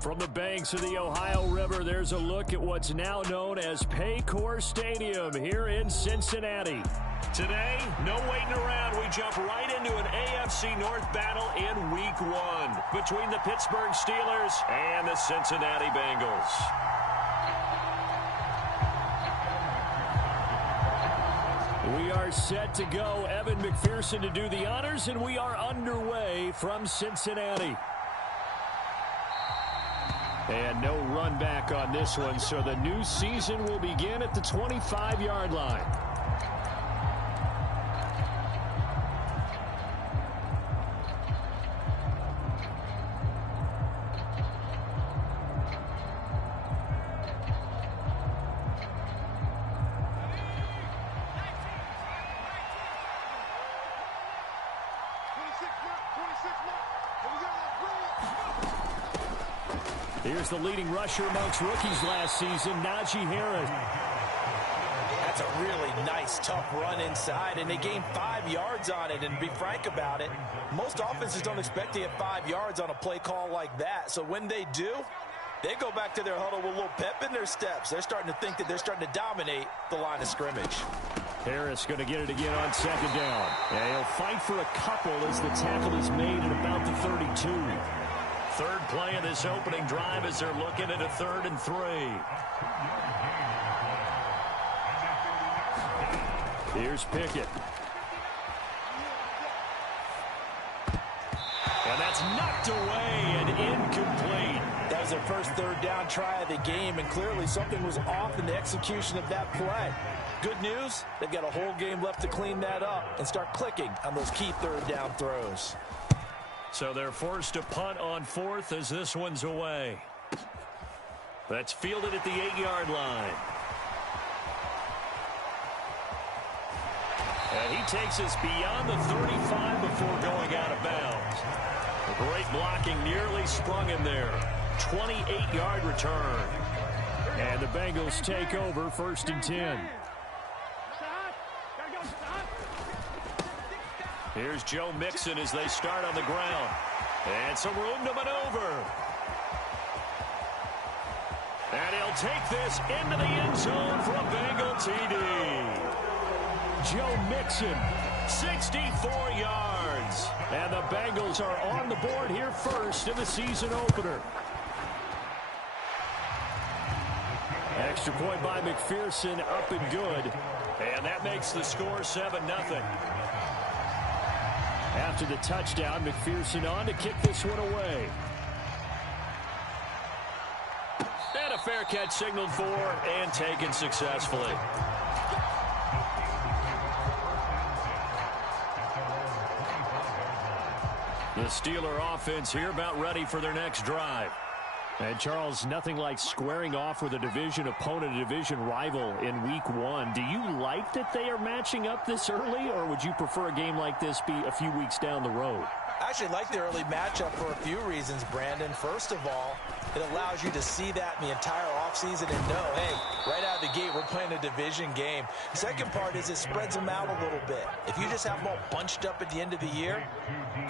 From the banks of the Ohio River, there's a look at what's now known as Paycor Stadium here in Cincinnati. Today, no waiting around. We jump right into an AFC North battle in Week 1 between the Pittsburgh Steelers and the Cincinnati Bengals. We are set to go. Evan McPherson to do the honors, and we are underway from Cincinnati. And no run back on this one, so the new season will begin at the 25-yard line. Here's the leading rusher amongst rookies last season, Najee Harris. That's a really nice, tough run inside, and they gained 5 yards on it. And to be frank about it, most offenses don't expect to get 5 yards on a play call like that. So when they do, they go back to their huddle with a little pep in their steps. They're starting to think that they're starting to dominate the line of scrimmage. Harris going to get it again on second down. And he'll fight for a couple as the tackle is made at about the 32. Third play of this opening drive as they're looking at a 3rd and 3. Here's Pickett. And that's knocked away and incomplete. That was their first 3rd down try of the game, and clearly something was off in the execution of that play. Good news, they've got a whole game left to clean that up and start clicking on those key 3rd down throws. So they're forced to punt on 4th as this one's away. That's fielded at the 8-yard line. And he takes us beyond the 35 before going out of bounds. A great blocking nearly sprung him there. 28-yard return. And the Bengals take over 1st and 10. Here's Joe Mixon as they start on the ground. And some room to maneuver. And he'll take this into the end zone for a Bengal TD. Joe Mixon, 64 yards. And the Bengals are on the board here first in the season opener. Extra point by McPherson, up and good. And that makes the score 7-0. After the touchdown, McPherson on to kick this one away. And a fair catch signaled for and taken successfully. The Steeler offense here about ready for their next drive. And, Charles, nothing like squaring off with a division opponent, a division rival in Week 1. Do you like that they are matching up this early, or would you prefer a game like this be a few weeks down the road? I actually like the early matchup for a few reasons, Brandon. First of all, it allows you to see that in the entire offseason and know, hey, right out of the gate, we're playing a division game. The second part is it spreads them out a little bit. If you just have them all bunched up at the end of the year,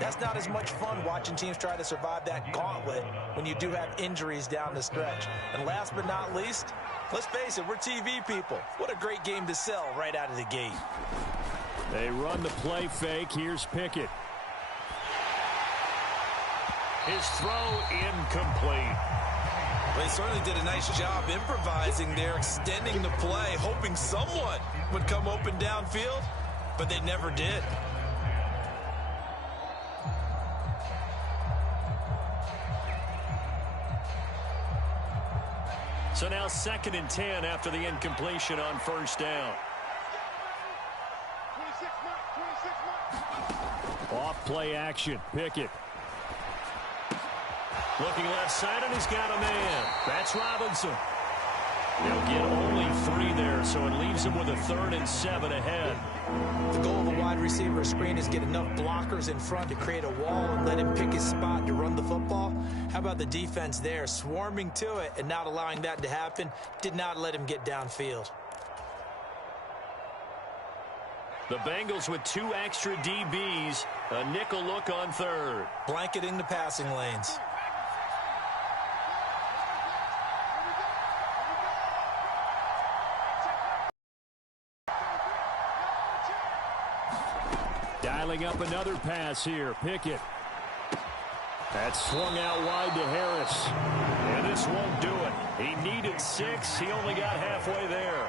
that's not as much fun watching teams try to survive that gauntlet when you do have injuries down the stretch. And last but not least, let's face it, we're TV people. What a great game to sell right out of the gate. They run the play fake. Here's Pickett. His throw incomplete. Well, they certainly did a nice job improvising there, extending the play, hoping someone would come open downfield, but they never did. So now 2nd and 10 after the incompletion on 1st down. Off play action. Pickett. Looking left side, and he's got a man. That's Robinson. He'll get only 3 there, so it leaves him with a 3rd and 7 ahead. The goal of a wide receiver screen is get enough blockers in front to create a wall and let him pick his spot to run the football. How about the defense there, swarming to it and not allowing that to happen? Did not let him get downfield. The Bengals with 2 extra DBs, a nickel look on 3rd. Blanketing the passing lanes. Dialing up another pass here. Pickett. That's swung out wide to Harris. And this won't do it. He needed 6. He only got halfway there.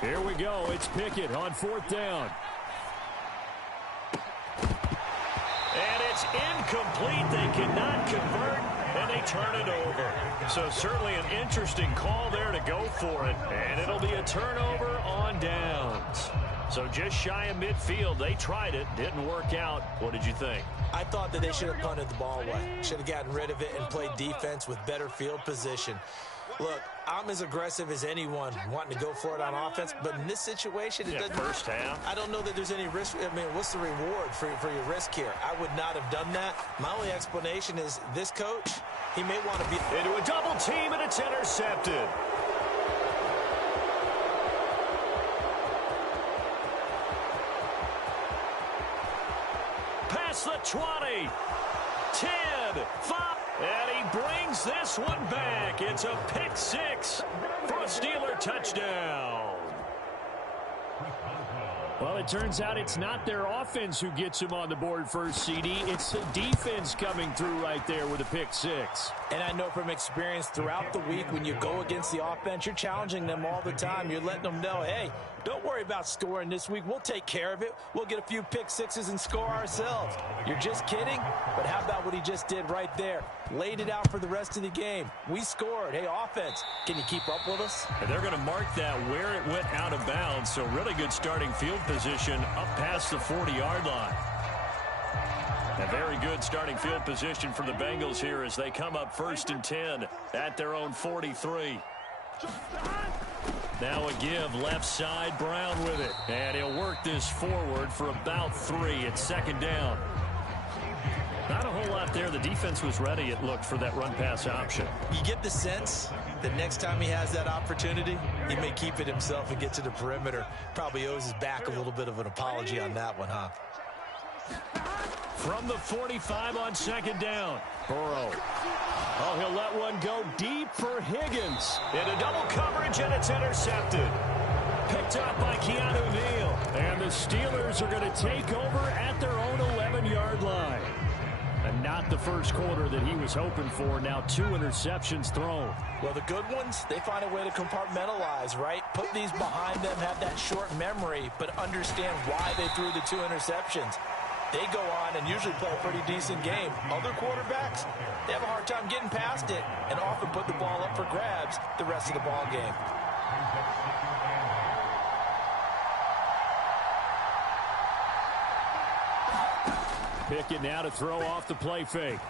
Here we go. It's Pickett on 4th down. And it's incomplete. They cannot convert, and they turn it over. So certainly an interesting call there to go for it. And it'll be a turnover on downs. So just shy of midfield. They tried it. Didn't work out. What did you think? I thought that they should have punted the ball away. Should have gotten rid of it and played defense with better field position. Look, I'm as aggressive as anyone wanting to go for it on offense, but in this situation, it doesn't. First half. I don't know that there's any risk. I mean, what's the reward for your risk here? I would not have done that. My only explanation is this coach, he may want to be into a double team, and it's intercepted. Past the 20, 10, 5. And he brings this one back. It's a pick 6 for a Steeler touchdown. Well, it turns out it's not their offense who gets him on the board first, CD. It's the defense coming through right there with a pick 6. And I know from experience throughout the week when you go against the offense, you're challenging them all the time. You're letting them know, hey, don't worry about scoring this week. We'll take care of it. We'll get a few pick 6s and score ourselves. You're just kidding? But how about what he just did right there? Laid it out for the rest of the game. We scored. Hey, offense, can you keep up with us? And they're going to mark that where it went out of bounds. So really good starting field position up past the 40-yard line. A very good starting field position for the Bengals here as they come up 1st and 10 at their own 43. Now a give left side, Brown with it. And he'll work this forward for about 3. It's 2nd down. Not a whole lot there. The defense was ready, it looked, for that run-pass option. You get the sense that next time he has that opportunity, he may keep it himself and get to the perimeter. Probably owes his back a little bit of an apology on that one, huh? From the 45 on 2nd down. Burrow. Oh, he'll let one go deep for Higgins. Into double coverage, and it's intercepted. Picked up by Keanu Neal. And the Steelers are going to take over at their own 11-yard line. And not the first quarter that he was hoping for. Now 2 interceptions thrown. Well, the good ones, they find a way to compartmentalize, right? Put these behind them, have that short memory, but understand why they threw the 2 interceptions. They go on and usually play a pretty decent game. Other quarterbacks, they have a hard time getting past it and often put the ball up for grabs the rest of the ball game. Pickett now to throw off the play fake.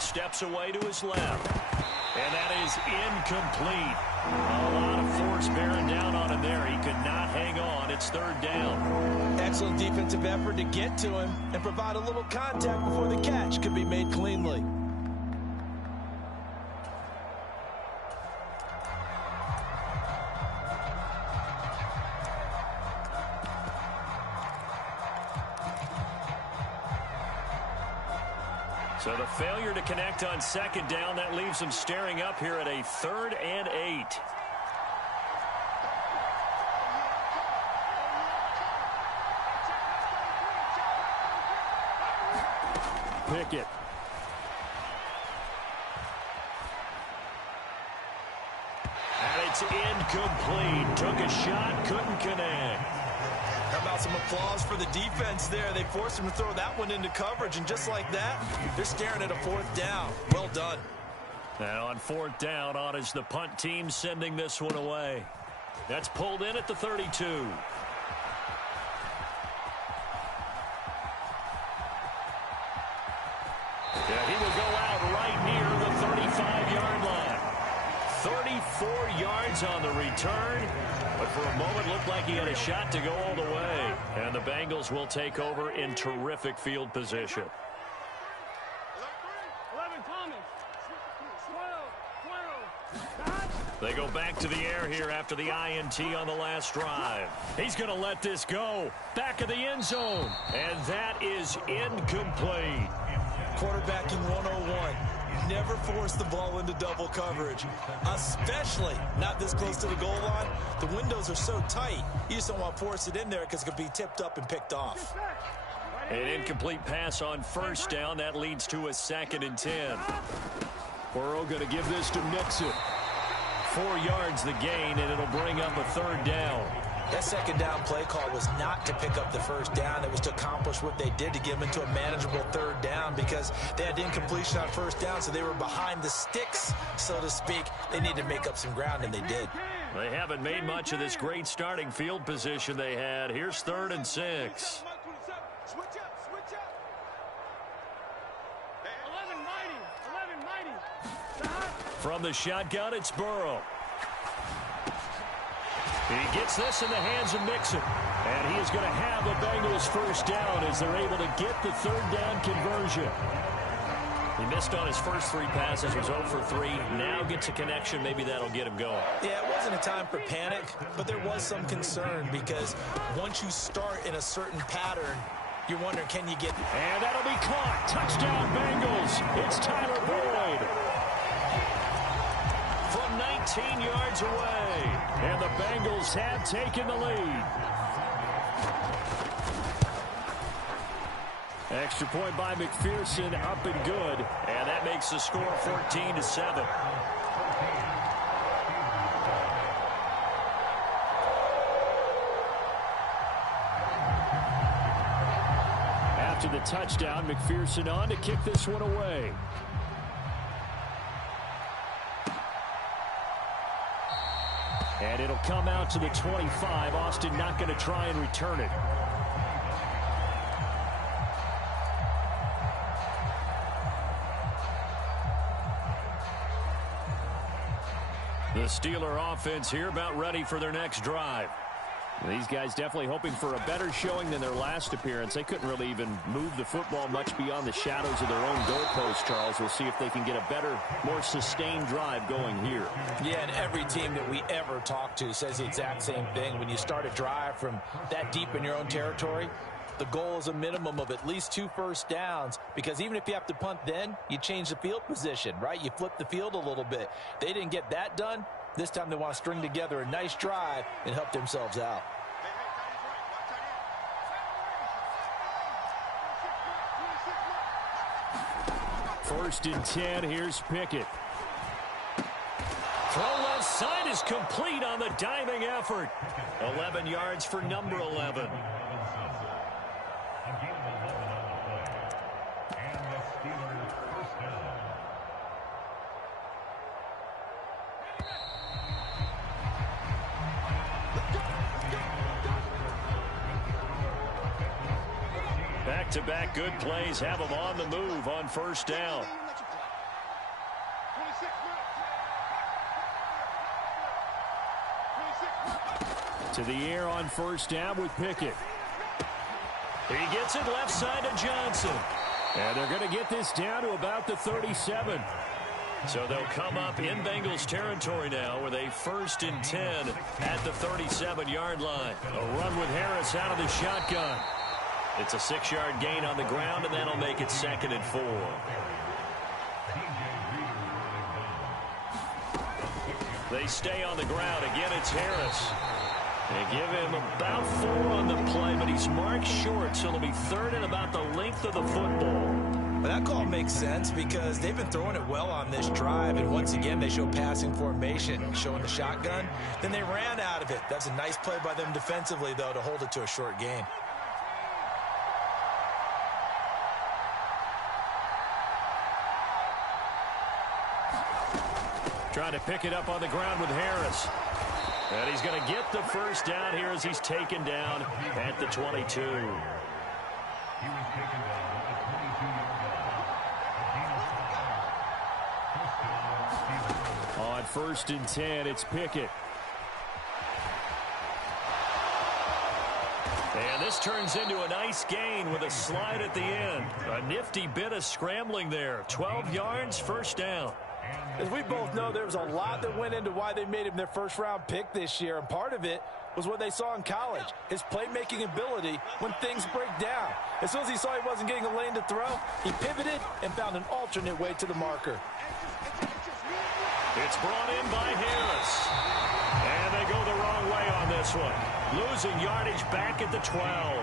Steps away to his left. And that is incomplete. A lot of force bearing down on him there. He could not hang on. It's 3rd down. Excellent defensive effort to get to him and provide a little contact before the catch could be made cleanly. So the failure to connect on 2nd down, that leaves them staring up here at a 3rd and 8. Pickett. And it's incomplete. Took a shot, couldn't connect. How about some applause for the defense there? They forced him to throw that one into coverage, and just like that, they're staring at a 4th down. Well done. Now on 4th down, on is the punt team sending this one away. That's pulled in at the 32. Yeah, he will go out right near the 35-yard line. 34 yards on the return. But for a moment, looked like he had a shot to go all the way. And the Bengals will take over in terrific field position. 11 coming. 12. They go back to the air here after the INT on the last drive. He's going to let this go. Back of the end zone. And that is incomplete. Quarterbacking 101. never force the ball into double coverage, especially not this close to the goal line. The windows are so tight, you just don't want to force it in there because it could be tipped up and picked off. An incomplete pass on first down. That leads to a 2nd and 10. Burrow going to give this to Mixon. 4 yards the gain, and it'll bring up a 3rd down. That 2nd down play call was not to pick up the 1st down. It was to accomplish what they did to get them into a manageable 3rd down because they had incompletion on 1st down, so they were behind the sticks, so to speak. They needed to make up some ground, and they did. They haven't made much of this great starting field position they had. Here's 3rd and 6. From the shotgun, it's Burrow. He gets this in the hands of Mixon. And he is going to have the Bengals 1st down as they're able to get the 3rd down conversion. He missed on his first 3 passes, was 0 for 3. Now gets a connection. Maybe that'll get him going. Yeah, it wasn't a time for panic, but there was some concern because once you start in a certain pattern, you're wondering, can you get... And that'll be caught. Touchdown, Bengals. It's Tyler Boyd. From 19 yards away. And the Bengals have taken the lead. Extra point by McPherson, up and good. And that makes the score 14-7. After the touchdown, McPherson on to kick this one away. And it'll come out to the 25. Austin not going to try and return it. The Steeler offense here about ready for their next drive. These guys definitely hoping for a better showing than their last appearance. They couldn't really even move the football much beyond the shadows of their own goalpost, Charles. We'll see if they can get a better, more sustained drive going here. Yeah, and every team that we ever talk to says the exact same thing. When you start a drive from that deep in your own territory, the goal is a minimum of at least 2 first downs, because even if you have to punt then, you change the field position, right? You flip the field a little bit. They didn't get that done. This time they want to string together a nice drive and help themselves out. First and 10, here's Pickett. Throw left side is complete on the diving effort. 11 yards for number 11. Back-to-back good plays have them on the move on first down. To the air on first down with Pickett. He gets it left side to Johnson. And they're going to get this down to about the 37. So they'll come up in Bengals territory now with a 1st and 10 at the 37-yard line. A run with Harris out of the shotgun. It's a 6-yard gain on the ground, and that'll make it 2nd and 4. They stay on the ground. Again, it's Harris. They give him about 4 on the play, but he's marked short, so it'll be 3rd and about the length of the football. But that call makes sense because they've been throwing it well on this drive, and once again they show passing formation, showing the shotgun. Then they ran out of it. That's a nice play by them defensively, though, to hold it to a short gain. Trying to pick it up on the ground with Harris. And he's going to get the first down here as he's taken down at the 22. On 1st and 10, it's Pickett. And this turns into a nice gain with a slide at the end. A nifty bit of scrambling there. 12 yards, first down. As we both know, there was a lot that went into why they made him their first-round pick this year, and part of it was what they saw in college, his playmaking ability when things break down. As soon as he saw he wasn't getting a lane to throw, he pivoted and found an alternate way to the marker. It's brought in by Harris. And they go the wrong way on this one. Losing yardage back at the 12.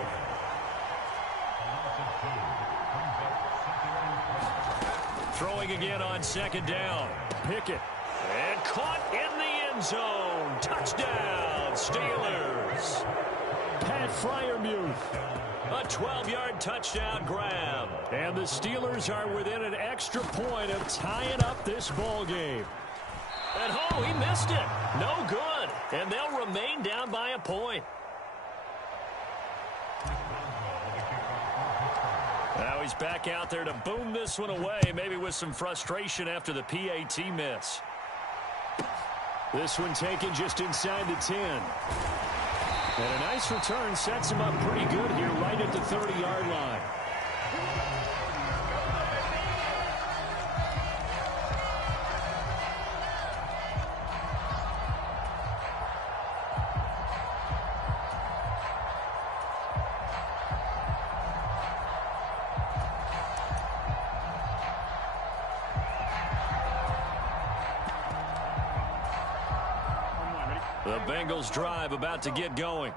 Throwing again on second down. Pickett. And caught in the end zone. Touchdown, Steelers. Pat Freiermuth. A 12-yard touchdown grab. And the Steelers are within an extra point of tying up this ball game. And oh, he missed it. No good. And they'll remain down by a point. Now he's back out there to boom this one away, maybe with some frustration after the PAT miss. This one taken just inside the 10. And a nice return sets him up pretty good here right at the 30-yard line. The Bengals drive about to get going.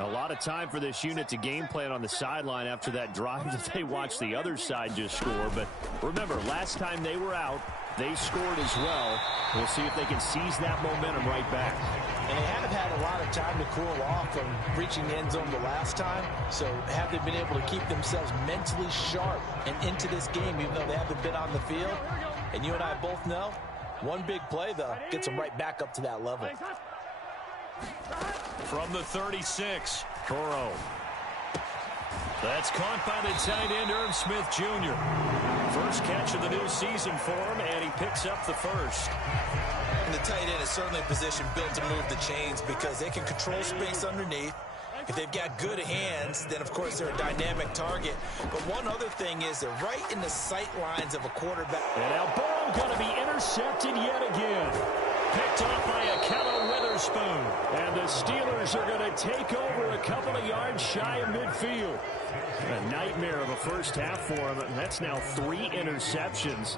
A lot of time for this unit to game plan on the sideline after that drive that they watched the other side just score. But remember, last time they were out, they scored as well. We'll see if they can seize that momentum right back. And they have had a lot of time to cool off from reaching the end zone the last time. So have they been able to keep themselves mentally sharp and into this game, even though they haven't been on the field? And you and I both know, one big play, though, gets them right back up to that level. From the 36, Toro. That's caught by the tight end, Irv Smith Jr. First catch of the new season for him, and he picks up the first. And the tight end is certainly a position built to move the chains because they can control space underneath. If they've got good hands, then, of course, they're a dynamic target. But one other thing is they're right in the sight lines of a quarterback. And now Burrow going to be intercepted yet again. Picked off by Akello Witherspoon. And the Steelers are going to take over a couple of yards shy of midfield. A nightmare of a first half for him. That's now 3 interceptions.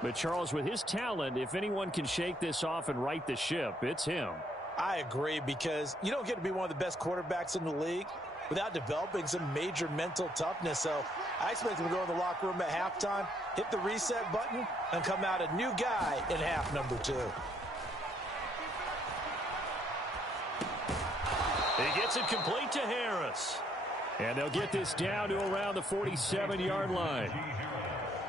But Charles, with his talent, if anyone can shake this off and right the ship, it's him. I agree, because you don't get to be one of the best quarterbacks in the league without developing some major mental toughness. So I expect him to go in the locker room at halftime, hit the reset button, and come out a new guy in half number 2. He gets it complete to Harris. And they'll get this down to around the 47-yard line.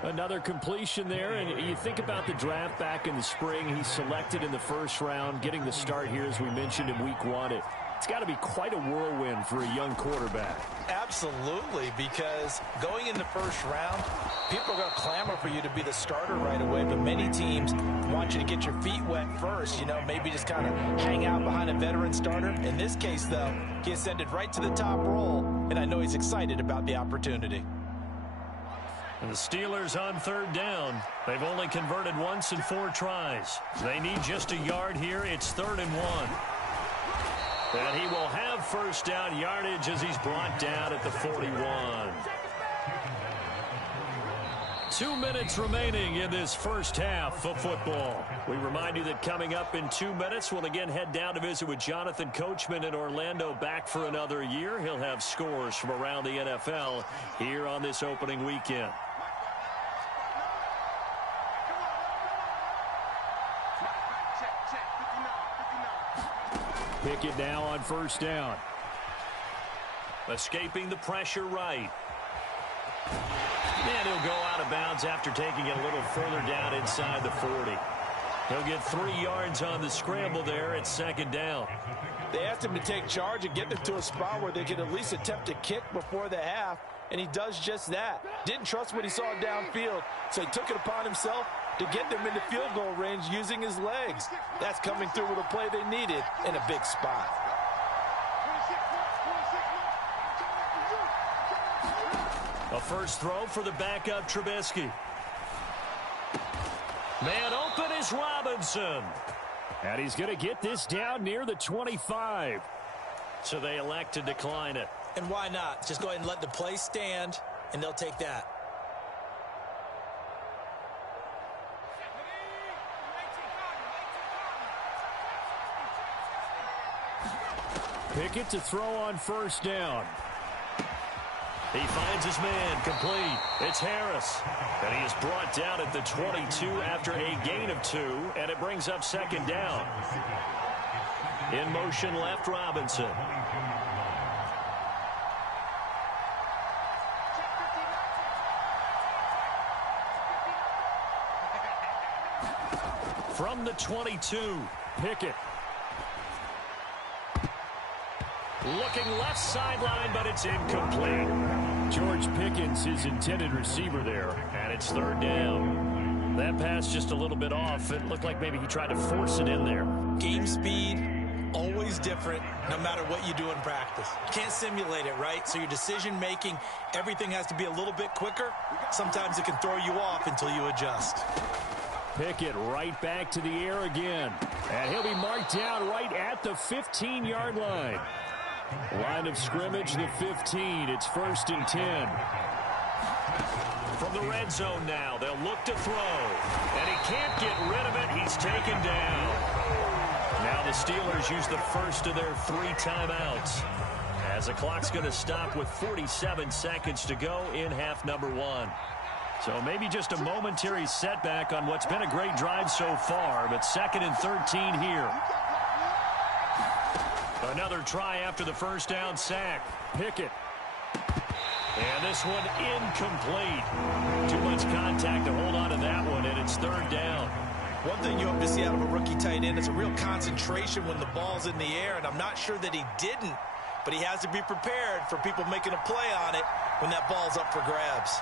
Another completion there, and you think about the draft back in the spring. He's selected in the first round, getting the start here, as we mentioned, in week 1. It's got to be quite a whirlwind for a young quarterback. Absolutely, because going in the first round, people are going to clamor for you to be the starter right away, but many teams want you to get your feet wet first, maybe just kind of hang out behind a veteran starter. In this case, though, he ascended right to the top role, and I know he's excited about the opportunity. And the Steelers on third down. They've only converted once in 4 tries. They need just a yard here. It's 3rd and 1. And he will have first down yardage as he's brought down at the 41. 2 minutes remaining in this first half of football. We remind you that coming up in 2 minutes, we'll again head down to visit with Jonathan Coachman in Orlando, back for another year. He'll have scores from around the NFL here on this opening weekend. Pickett now on first down. Escaping the pressure right. And he'll go out of bounds after taking it a little further down inside the 40. He'll get 3 yards on the scramble there at 2nd down. They asked him to take charge and get them to a spot where they could at least attempt a kick before the half, and he does just that. Didn't trust what he saw downfield, so he took it upon himself to get them into field goal range using his legs. That's coming through with a play they needed in a big spot. A first throw for the backup Trubisky. Man open is Robinson. And he's going to get this down near the 25. So they elect to decline it. And why not? Just go ahead and let the play stand, and they'll take that. Pickett to throw on first down. He finds his man, complete. It's Harris. And he is brought down at the 22 after a gain of 2, and it brings up second down. In motion left, Robinson. From the 22, Pickett. Looking left sideline, but it's incomplete. George Pickens, his intended receiver there, and it's third down. That pass just a little bit off. It looked like maybe he tried to force it in there. Game speed, always different, no matter what you do in practice. You can't simulate it, right? So your decision-making, everything has to be a little bit quicker. Sometimes it can throw you off until you adjust. Pickett right back to the air again. And he'll be marked down right at the 15-yard line. Line of scrimmage, the 15. It's 1st and 10. From the red zone now, they'll look to throw. And he can't get rid of it. He's taken down. Now the Steelers use the first of their 3 timeouts, as the clock's going to stop with 47 seconds to go in half number 1. So maybe just a momentary setback on what's been a great drive so far, but 2nd and 13 here. Another try after the first down sack. Pickett. And this one incomplete. Too much contact to hold on to that one, and it's third down. One thing you hope to see out of a rookie tight end is a real concentration when the ball's in the air, and I'm not sure that he didn't, but he has to be prepared for people making a play on it when that ball's up for grabs.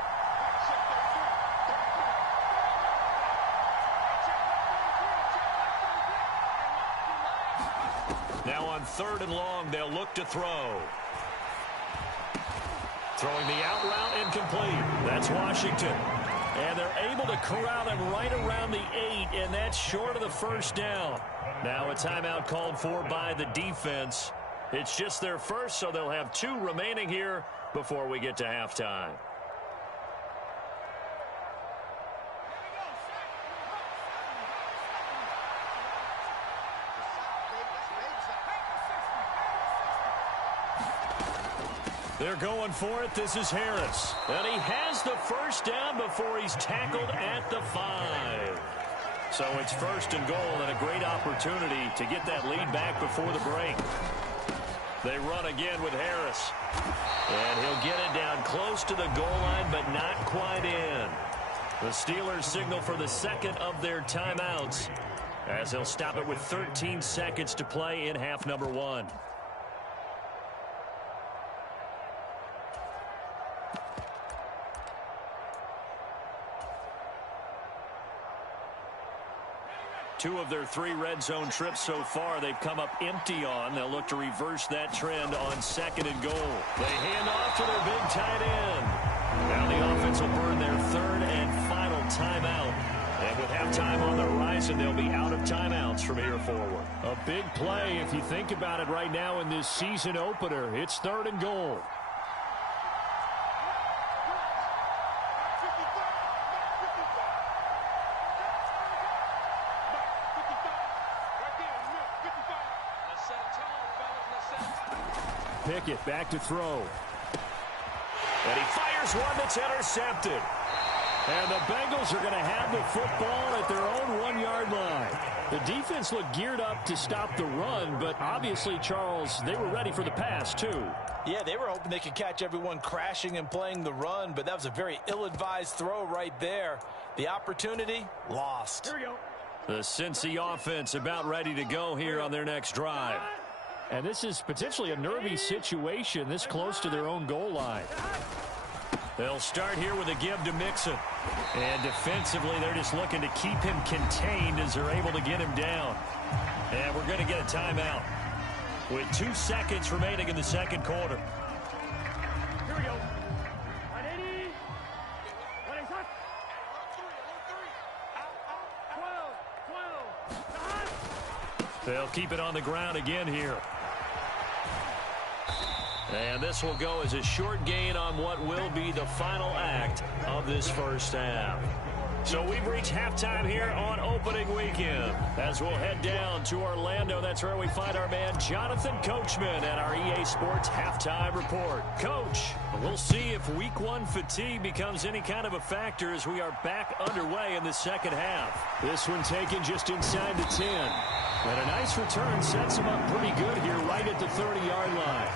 Now on 3rd and long, they'll look to throw. Throwing the out route incomplete. That's Washington. And they're able to corral him right around the 8, and that's short of the first down. Now a timeout called for by the defense. It's just their first, so they'll have 2 remaining here before we get to halftime. They're going for it. This is Harris. And he has the first down before he's tackled at the 5. So it's 1st and goal, and a great opportunity to get that lead back before the break. They run again with Harris. And he'll get it down close to the goal line, but not quite in. The Steelers signal for the 2nd of their timeouts, as they'll stop it with 13 seconds to play in half number 1. Two of their 3 red zone trips so far, they've come up empty on. They'll look to reverse that trend on 2nd and goal. They hand off to their big tight end. Now the offense will burn their 3rd and final timeout. And with halftime on the horizon, they'll be out of timeouts from here forward. A big play if you think about it right now in this season opener. It's 3rd and goal. Pickett back to throw. And he fires one that's intercepted. And the Bengals are going to have the football at their own 1-yard line. The defense looked geared up to stop the run, but obviously, Charles, they were ready for the pass, too. Yeah, they were hoping they could catch everyone crashing and playing the run, but that was a very ill-advised throw right there. The opportunity, lost. Here we go. The Cincy offense about ready to go here on their next drive. And this is potentially a nervy situation this close to their own goal line. They'll start here with a give to Mixon. And defensively, they're just looking to keep him contained as they're able to get him down. And we're going to get a timeout with 2 seconds remaining in the 2nd quarter. Here we go. 180. 180. They'll keep it on the ground again here. And this will go as a short gain on what will be the final act of this first half. So we've reached halftime here on opening weekend. As we'll head down to Orlando, that's where we find our man Jonathan Coachman at our EA Sports Halftime Report. Coach, we'll see if week one fatigue becomes any kind of a factor as we are back underway in the second half. This one taken just inside the 10. And a nice return sets him up pretty good here right at the 30-yard line.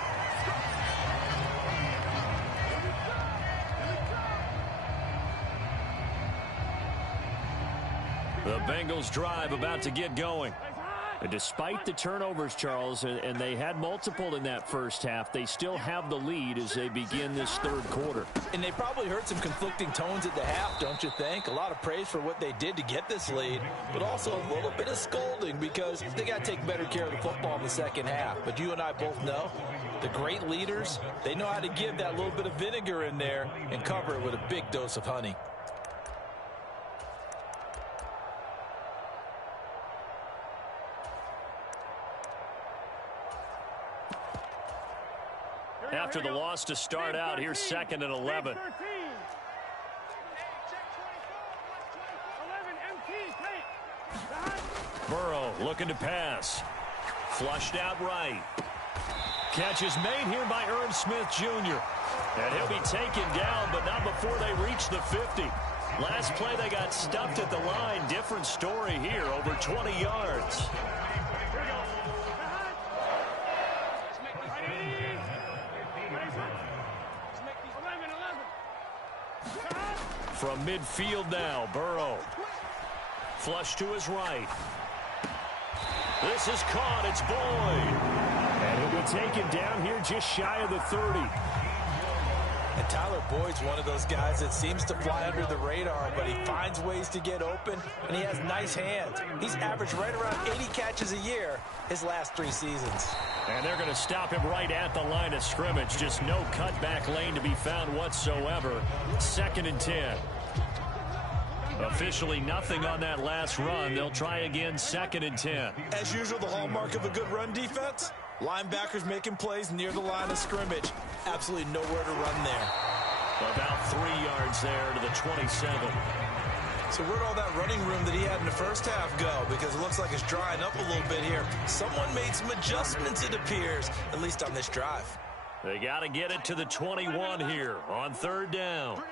The Bengals drive about to get going. And despite the turnovers, Charles, and they had multiple in that first half, they still have the lead as they begin this third quarter. And they probably heard some conflicting tones at the half, don't you think? A lot of praise for what they did to get this lead, but also a little bit of scolding because they got to take better care of the football in the second half. But you and I both know the great leaders, they know how to give that little bit of vinegar in there and cover it with a big dose of honey. After the loss to start out, here's 2nd and 11. Burrow looking to pass. Flushed out right. Catch is made here by Irv Smith Jr. And he'll be taken down, but not before they reach the 50. Last play, they got stuffed at the line. Different story here, over 20 yards. From midfield now, Burrow. Flush to his right. This is caught. It's Boyd. And he'll be taken down here just shy of the 30. And Tyler Boyd's one of those guys that seems to fly under the radar, but he finds ways to get open, and he has nice hands. He's averaged right around 80 catches a year his last 3 seasons. And they're going to stop him right at the line of scrimmage. Just no cutback lane to be found whatsoever. 2nd and 10. Officially nothing on that last run. They'll try again, 2nd and 10. As usual, the hallmark of a good run defense, linebackers making plays near the line of scrimmage. Absolutely nowhere to run there. About 3 yards there to the 27. So where'd all that running room that he had in the first half go? Because it looks like it's drying up a little bit here. Someone made some adjustments, it appears, at least on this drive. They got to get it to the 21 here on 3rd down.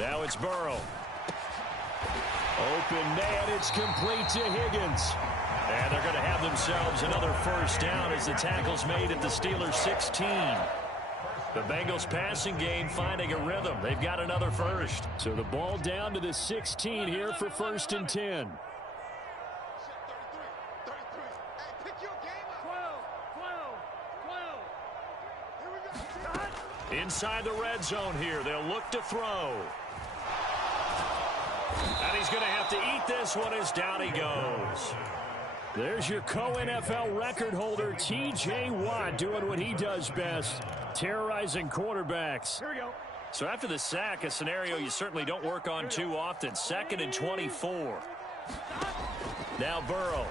Now it's Burrow. Open man, it's complete to Higgins. And they're going to have themselves another first down as the tackle's made at the Steelers' 16. The Bengals passing game finding a rhythm. They've got another first. So the ball down to the 16 here for 1st and 10. Inside the red zone here. They'll look to throw. And he's going to have to eat this one as down he goes. There's your co-NFL record holder, T.J. Watt, doing what he does best, terrorizing quarterbacks. Here we go. So after the sack, a scenario you certainly don't work on too often. 2nd and 24. Now Burrow.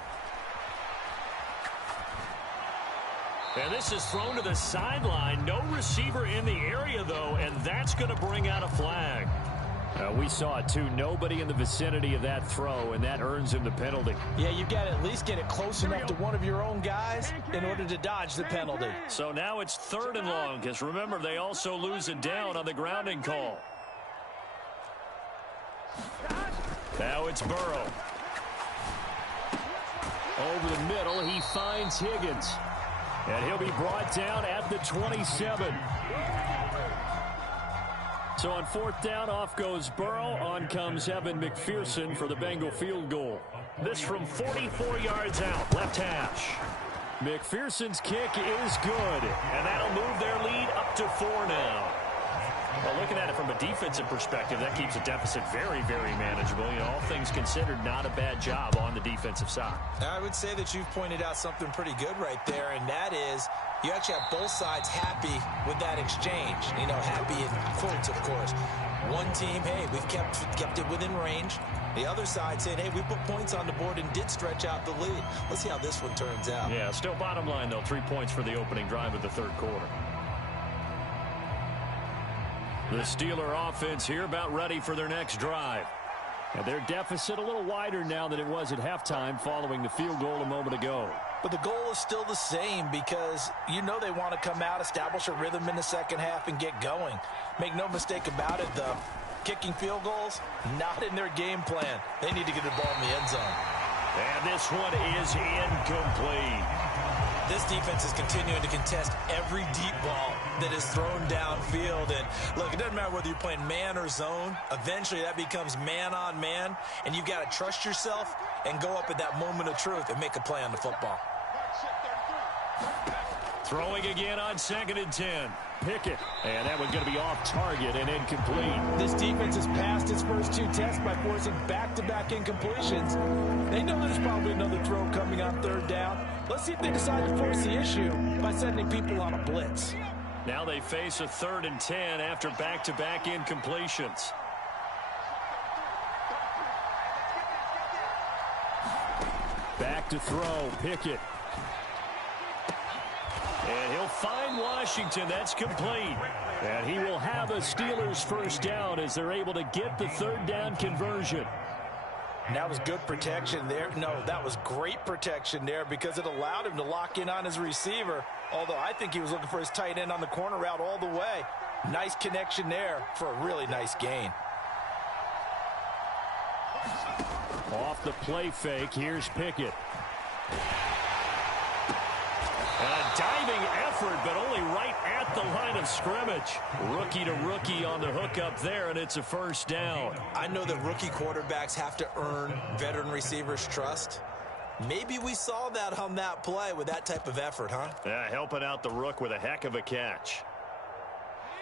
And this is thrown to the sideline. No receiver in the area, though, and that's going to bring out a flag. We saw it, too. Nobody in the vicinity of that throw, and that earns him the penalty. Yeah, you've got to at least get it close enough to one of your own guys in order to dodge the penalty. So now it's 3rd and long, because remember, they also lose it down on the grounding call. Now it's Burrow. Over the middle, he finds Higgins. And he'll be brought down at the 27. So on 4th down, off goes Burrow. On comes Evan McPherson for the Bengal field goal. This from 44 yards out, left hash. McPherson's kick is good, and that'll move their lead up to 4 now. Well, looking at it from a defensive perspective, that keeps a deficit very, very manageable. You know, all things considered, not a bad job on the defensive side. I would say that you've pointed out something pretty good right there, and that is you actually have both sides happy with that exchange. You know, happy in quotes, of course. One team, hey, we've kept it within range. The other side saying, hey, we put points on the board and did stretch out the lead. Let's see how this one turns out. Yeah, still bottom line, though, 3 points for the opening drive of the third quarter. The Steeler offense here about ready for their next drive. And their deficit a little wider now than it was at halftime following the field goal a moment ago. But the goal is still the same because you know they want to come out, establish a rhythm in the second half, and get going. Make no mistake about it, though. Kicking field goals, not in their game plan. They need to get the ball in the end zone. And this one is incomplete. This defense is continuing to contest every deep ball that is thrown downfield. And look, it doesn't matter whether you're playing man or zone. Eventually, that becomes man on man. And you've got to trust yourself and go up at that moment of truth and make a play on the football. Throwing again on 2nd and 10. Pickett. And that one's going to be off target and incomplete. This defense has passed its first 2 tests by forcing back-to-back incompletions. They know there's probably another throw coming on 3rd down. Let's see if they decide to force the issue by sending people on a blitz. Now they face a 3rd and 10 after back-to-back incompletions. Back to throw. Pickett. And he'll find Washington. That's complete. And he will have a Steelers first down as they're able to get the 3rd down conversion. And that was good protection there. No, that was great protection there because it allowed him to lock in on his receiver. Although I think he was looking for his tight end on the corner route all the way. Nice connection there for a really nice gain. Off the play fake, here's Pickett. And a diving effort, but only right at the line of scrimmage. Rookie to rookie on the hookup there, and it's a first down. I know that rookie quarterbacks have to earn veteran receivers' trust. Maybe we saw that on that play with that type of effort, huh? Yeah, helping out the rook with a heck of a catch.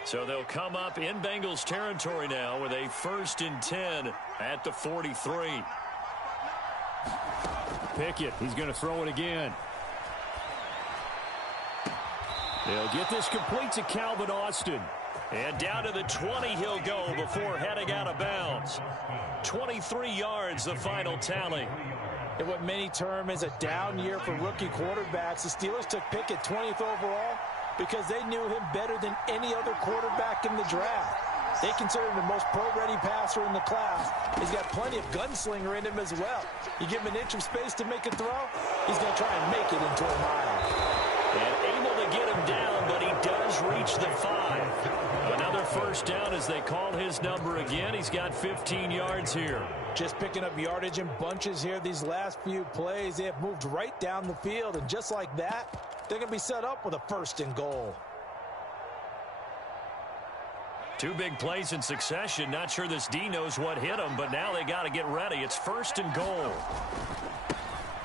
So they'll come up in Bengals territory now with a 1st and 10 at the 43. Pickett, he's going to throw it again. They'll get this complete to Calvin Austin. And down to the 20 he'll go before heading out of bounds. 23 yards, the final tally. And what many term as a down year for rookie quarterbacks, the Steelers took Pickett 20th overall because they knew him better than any other quarterback in the draft. They consider him the most pro-ready passer in the class. He's got plenty of gunslinger in him as well. You give him an inch of space to make a throw, he's going to try and make it into a mile. And able to get him down, but he does reach the 5. Another first down as they call his number again. He's got 15 yards here. Just picking up yardage in bunches here these last few plays. They have moved right down the field, and just like that, they're going to be set up with a 1st and goal. 2 big plays in succession. Not sure this D knows what hit him, but now they got to get ready. It's 1st and goal.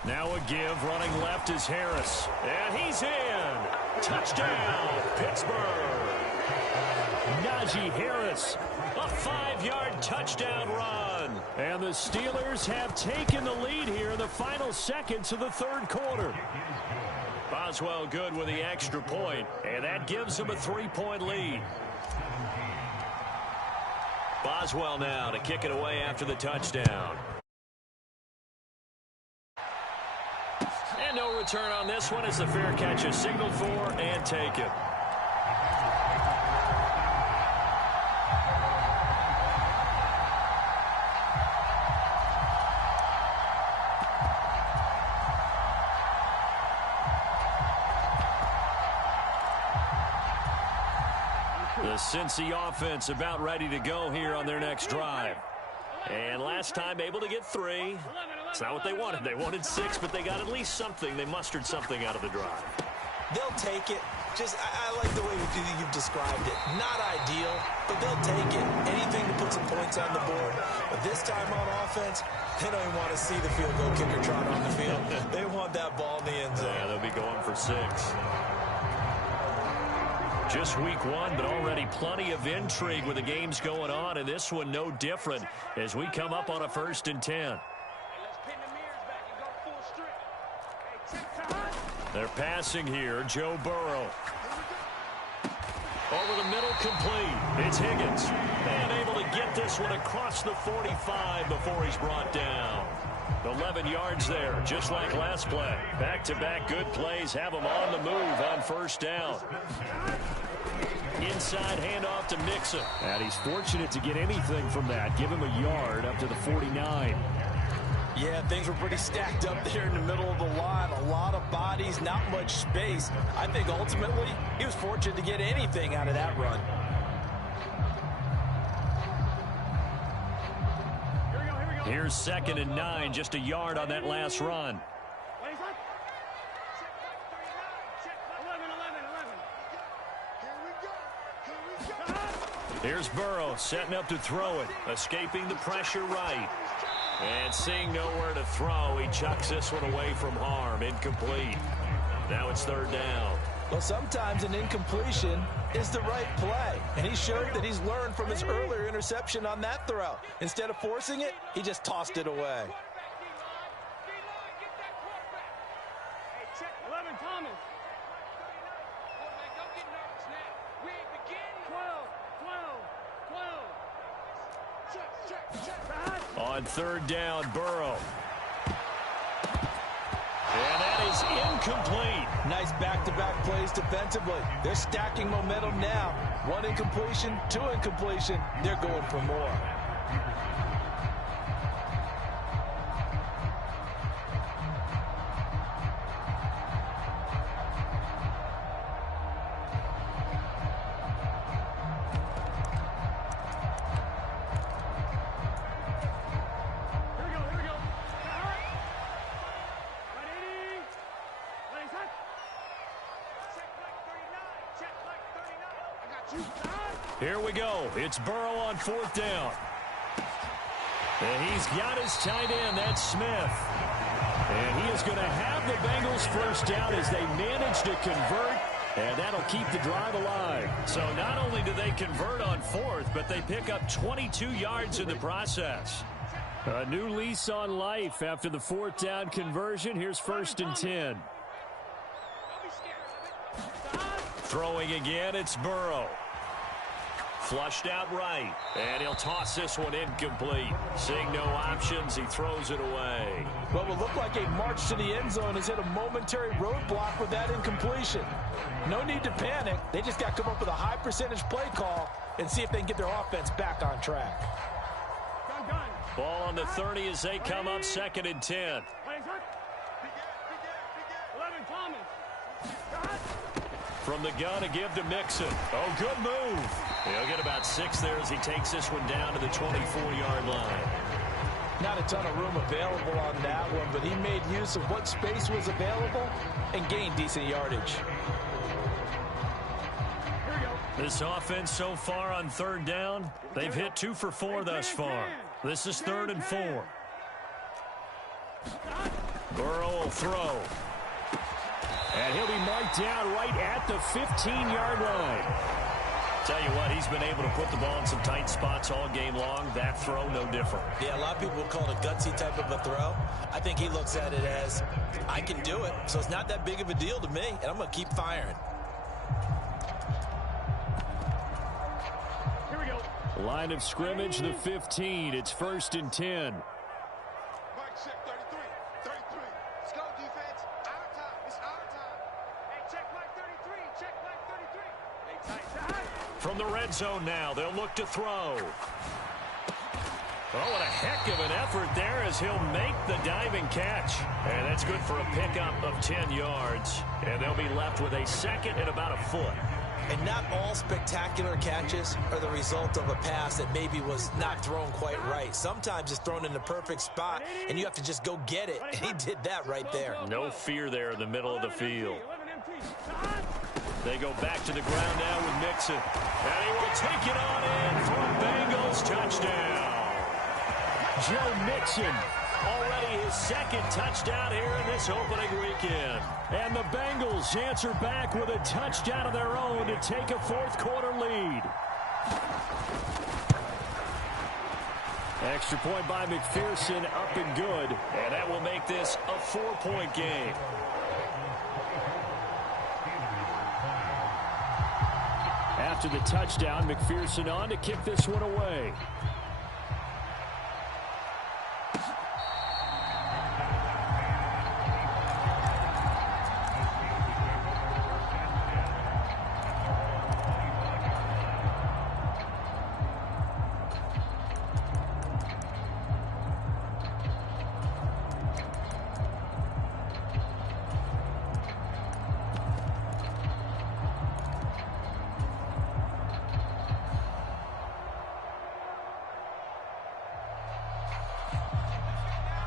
Now a give, running left is Harris. And he's in. Touchdown, Pittsburgh. Najee Harris, a 5-yard touchdown run. And the Steelers have taken the lead here in the final seconds of the 3rd quarter. Boswell good with the extra point, and that gives him a 3-point lead. Boswell now to kick it away after the touchdown. And no return on this one as the fair catch is signaled for and taken. The Cincy offense about ready to go here on their next drive. And last time able to get 3. It's not what they wanted. They wanted 6, but they got at least something. They mustered something out of the drive. They'll take it. I like the way you've described it. Not ideal, but they'll take it. Anything to put some points on the board. But this time on offense, they don't even want to see the field goal kicker trot on the field. They want that ball in the end zone. Yeah, they'll be going for 6. Just week 1, but already plenty of intrigue with the games going on, and this one no different as we come up on a 1st and 10. They're passing here. Joe Burrow. Over the middle, complete. It's Higgins. And able to get this one across the 45 before he's brought down. 11 yards there, just like last play. Back-to-back good plays have him on the move on first down. Inside handoff to Mixon. And he's fortunate to get anything from that. Give him a yard up to the 49. Yeah, things were pretty stacked up there in the middle of the line. A lot of bodies, not much space. I think ultimately he was fortunate to get anything out of that run. Here's 2nd and 9, just a yard on that last run. Here's Burrow setting up to throw it, escaping the pressure right. And seeing nowhere to throw, he chucks this one away from harm. Incomplete. Now it's 3rd down. Well, sometimes an incompletion is the right play. And he showed that he's learned from his earlier interception on that throw. Instead of forcing it, he just tossed it away. On 3rd down, Burrow. And that is incomplete. Nice back-to-back plays defensively. They're stacking momentum now. 1 incompletion, 2 incompletion. They're going for more. Here we go. It's Burrow on 4th down. And he's got his tight end. That's Smith. And he is going to have the Bengals first down as they manage to convert. And that'll keep the drive alive. So not only do they convert on 4th, but they pick up 22 yards in the process. A new lease on life after the 4th down conversion. Here's 1st and 10. Throwing again, it's Burrow. Flushed out right, and he'll toss this one incomplete. Seeing no options, he throws it away. What will look like a march to the end zone has hit a momentary roadblock with that incompletion. No need to panic. They just got to come up with a high percentage play call and see if they can get their offense back on track. Ball on the 30 as they come up 2nd and 10. From the gun, a give to Mixon. Oh, good move. He'll get about 6 there as he takes this one down to the 24-yard line. Not a ton of room available on that one, but he made use of what space was available and gained decent yardage. This offense so far on 3rd down, they've hit 2 for 4 thus far. This is 3rd and 4. Burrow will throw. And he'll be marked down right at the 15-yard line. Tell you what, he's been able to put the ball in some tight spots all game long. That throw, no different. Yeah, a lot of people would call it a gutsy type of a throw. I think he looks at it as, I can do it, so it's not that big of a deal to me, and I'm going to keep firing. Here we go. Line of scrimmage, the 15. It's 1st and 10. From the red zone now, they'll look to throw. Oh, what a heck of an effort there as he'll make the diving catch. And that's good for a pickup of 10 yards. And they'll be left with a 2nd and about a foot. And not all spectacular catches are the result of a pass that maybe was not thrown quite right. Sometimes it's thrown in the perfect spot, and you have to just go get it. And he did that right there. No fear there in the middle of the field. They go back to the ground now with Mixon. And he will take it on in for a Bengals touchdown. Joe Mixon, already his 2nd touchdown here in this opening weekend. And the Bengals answer back with a touchdown of their own to take a 4th quarter lead. Extra point by McPherson, up and good. And that will make this a 4-point game. After the touchdown, McPherson on to kick this one away.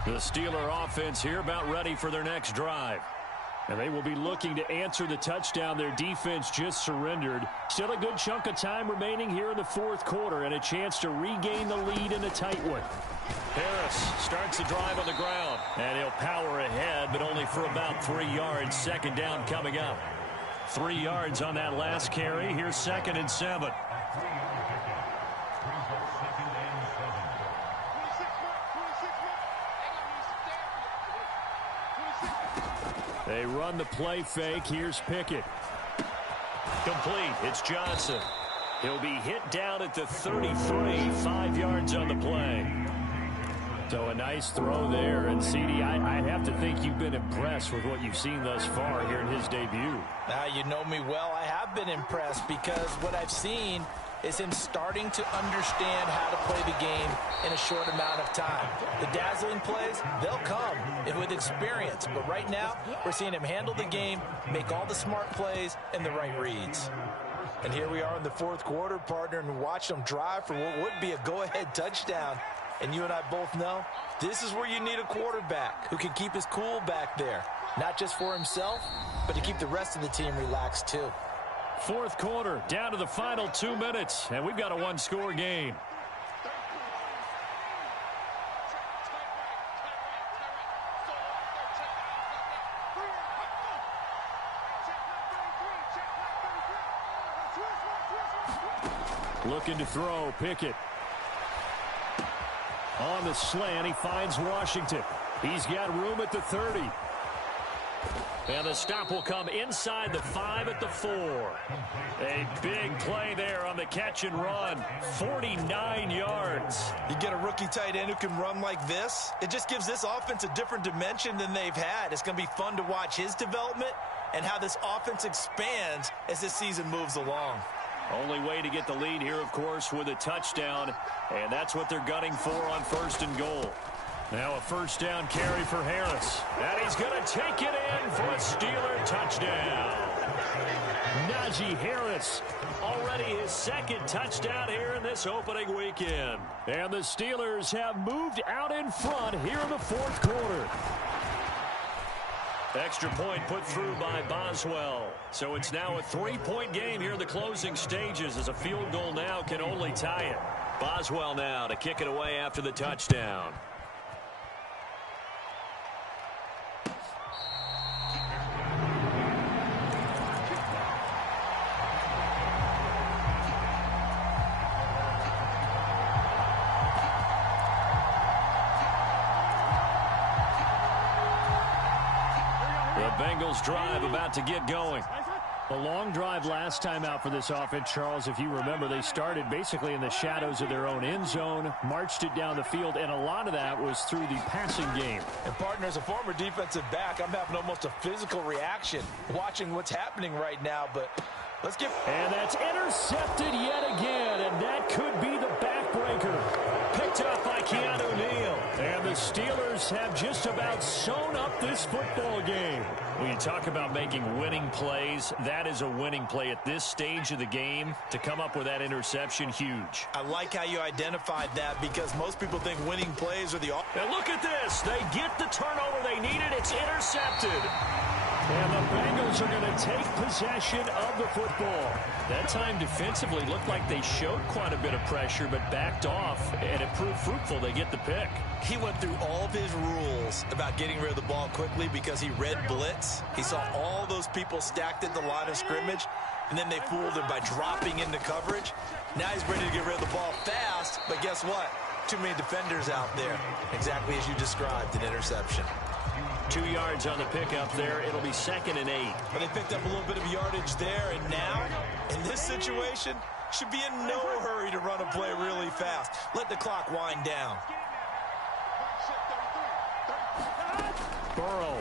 The Steeler offense here about ready for their next drive. And they will be looking to answer the touchdown their defense just surrendered. Still a good chunk of time remaining here in the fourth quarter and a chance to regain the lead in a tight one. Harris starts the drive on the ground. And he'll power ahead, but only for about 3 yards. Second down coming up. 3 yards on that last carry. Here's 2nd and 7. They run the play fake. Here's Pickett. Complete. It's Johnson. He'll be hit down at the 33, 5 yards on the play. So a nice throw there. And, CD, I have to think you've been impressed with what you've seen thus far here in his debut. Now, you know me well. I have been impressed because what I've seen is him starting to understand how to play the game in a short amount of time. The dazzling plays, they'll come with experience. But right now, we're seeing him handle the game, make all the smart plays, and the right reads. And here we are in the fourth quarter, partner, and watch him drive for what would be a go-ahead touchdown. And you and I both know this is where you need a quarterback who can keep his cool back there. Not just for himself, but to keep the rest of the team relaxed too. Fourth quarter, down to the final 2 minutes, and we've got a one-score game. Looking to throw, Pickett. On the slant, he finds Washington. He's got room at the 30. And the stop will come inside the 5 at the 4. A big play there on the catch and run. 49 yards. You get a rookie tight end who can run like this. It just gives this offense a different dimension than they've had. It's going to be fun to watch his development and how this offense expands as this season moves along. Only way to get the lead here, of course, with a touchdown. And that's what they're gunning for on 1st and goal. Now a first down carry for Harris. And he's going to take it in for a Steeler touchdown. Najee Harris, already his 2nd touchdown here in this opening weekend. And the Steelers have moved out in front here in the fourth quarter. Extra point put through by Boswell. So it's now a 3-point game here in the closing stages as a field goal now can only tie it. Boswell now to kick it away after the touchdown. Bengals drive about to get going. A long drive last time out for this offense, Charles. If you remember, they started basically in the shadows of their own end zone, marched it down the field, and a lot of that was through the passing game. And, partner, as a former defensive back, I'm having almost a physical reaction watching what's happening right now, but let's get... And that's intercepted yet again, and that could be the backbreaker. Picked up by Keanu Neal. And the Steelers have just about sewn up this football game. When you talk about making winning plays, that is a winning play at this stage of the game. To come up with that interception, huge. I like how you identified that because most people think winning plays are the... And look at this. They get the turnover they needed. It's intercepted. And the Bengals are going to take possession of the football. That time defensively looked like they showed quite a bit of pressure but backed off, and it proved fruitful. They get the pick. He went through all of his rules about getting rid of the ball quickly because he read blitz. He saw all those people stacked at the line of scrimmage, and then they fooled him by dropping into coverage. Now he's ready to get rid of the ball fast, but guess what? too many defenders out there. Exactly as you described, an interception. 2 yards on the pickup there. It'll be 2nd and 8. But they picked up a little bit of yardage there, and now, in this situation, should be in no hurry to run a play really fast. Let the clock wind down. Burrow.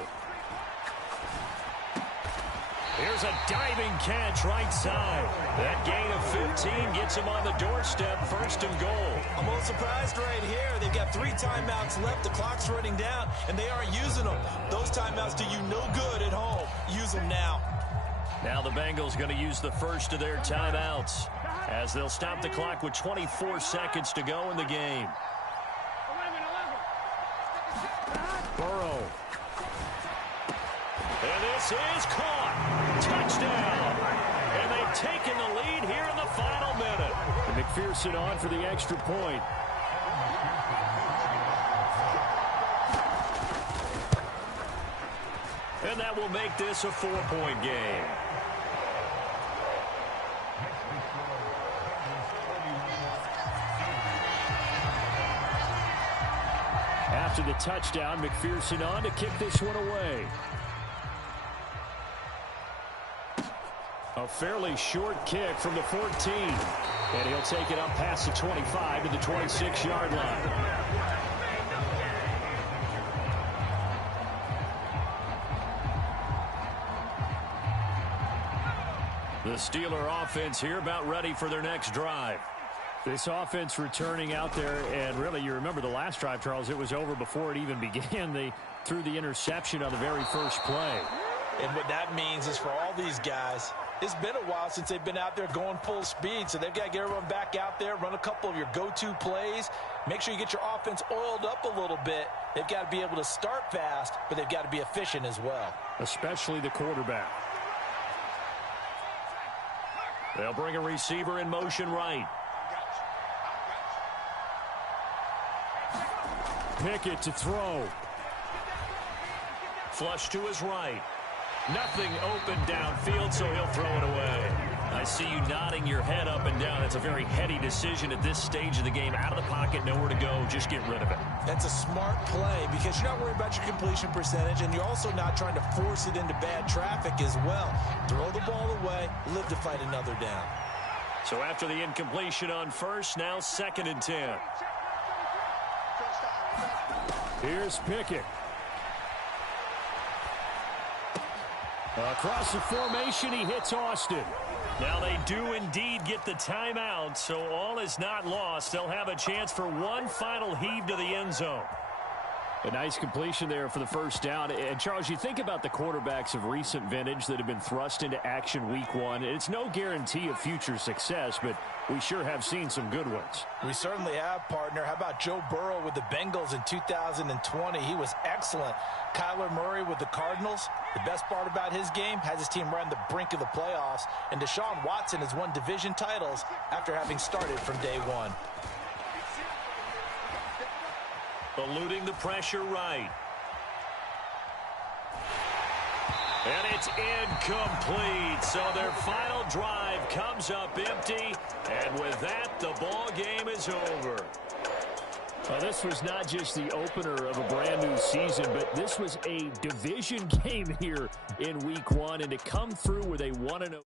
Here's a diving catch right side. That gain of 15 gets him on the doorstep, 1st and goal. I'm a little surprised right here. They've got 3 timeouts left. The clock's running down, and they aren't using them. Those timeouts do you no good at home. Use them now. Now the Bengals going to use the first of their timeouts as they'll stop the clock with 24 seconds to go in the game. Burrow. And this is caught. Touchdown. And they've taken the lead here in the final minute. And McPherson on for the extra point. And that will make this a 4-point game. After the touchdown, McPherson on to kick this one away. A fairly short kick from the 14. And he'll take it up past the 25 to the 26-yard line. The Steeler offense here about ready for their next drive. This offense returning out there, and really, you remember the last drive, Charles, it was over before it even began. They threw the interception on the very first play. And what that means is for all these guys, it's been a while since they've been out there going full speed, so they've got to get everyone back out there, run a couple of your go-to plays, make sure you get your offense oiled up a little bit. They've got to be able to start fast, but they've got to be efficient as well. Especially the quarterback. They'll bring a receiver in motion right. Pickett to throw. Flush to his right. Nothing open downfield, so he'll throw it away. I see you nodding your head up and down. That's a very heady decision at this stage of the game. Out of the pocket, nowhere to go. Just get rid of it. That's a smart play because you're not worried about your completion percentage, and you're also not trying to force it into bad traffic as well. Throw the ball away, live to fight another down. So after the incompletion on first, now 2nd and 10. Here's Pickett. Across the formation, he hits Austin. Now they do indeed get the timeout, so all is not lost. They'll have a chance for one final heave to the end zone. A nice completion there for the first down. And, Charles, you think about the quarterbacks of recent vintage that have been thrust into action week one. It's no guarantee of future success, but we sure have seen some good ones. We certainly have, partner. How about Joe Burrow with the Bengals in 2020? He was excellent. Kyler Murray with the Cardinals. The best part about his game has his team right on the brink of the playoffs. And Deshaun Watson has won division titles after having started from day one. Eluding the pressure right. And it's incomplete. So their final drive comes up empty. And with that, the ball game is over. Well, this was not just the opener of a brand new season, but this was a division game here in week one. And to come through with a 1-0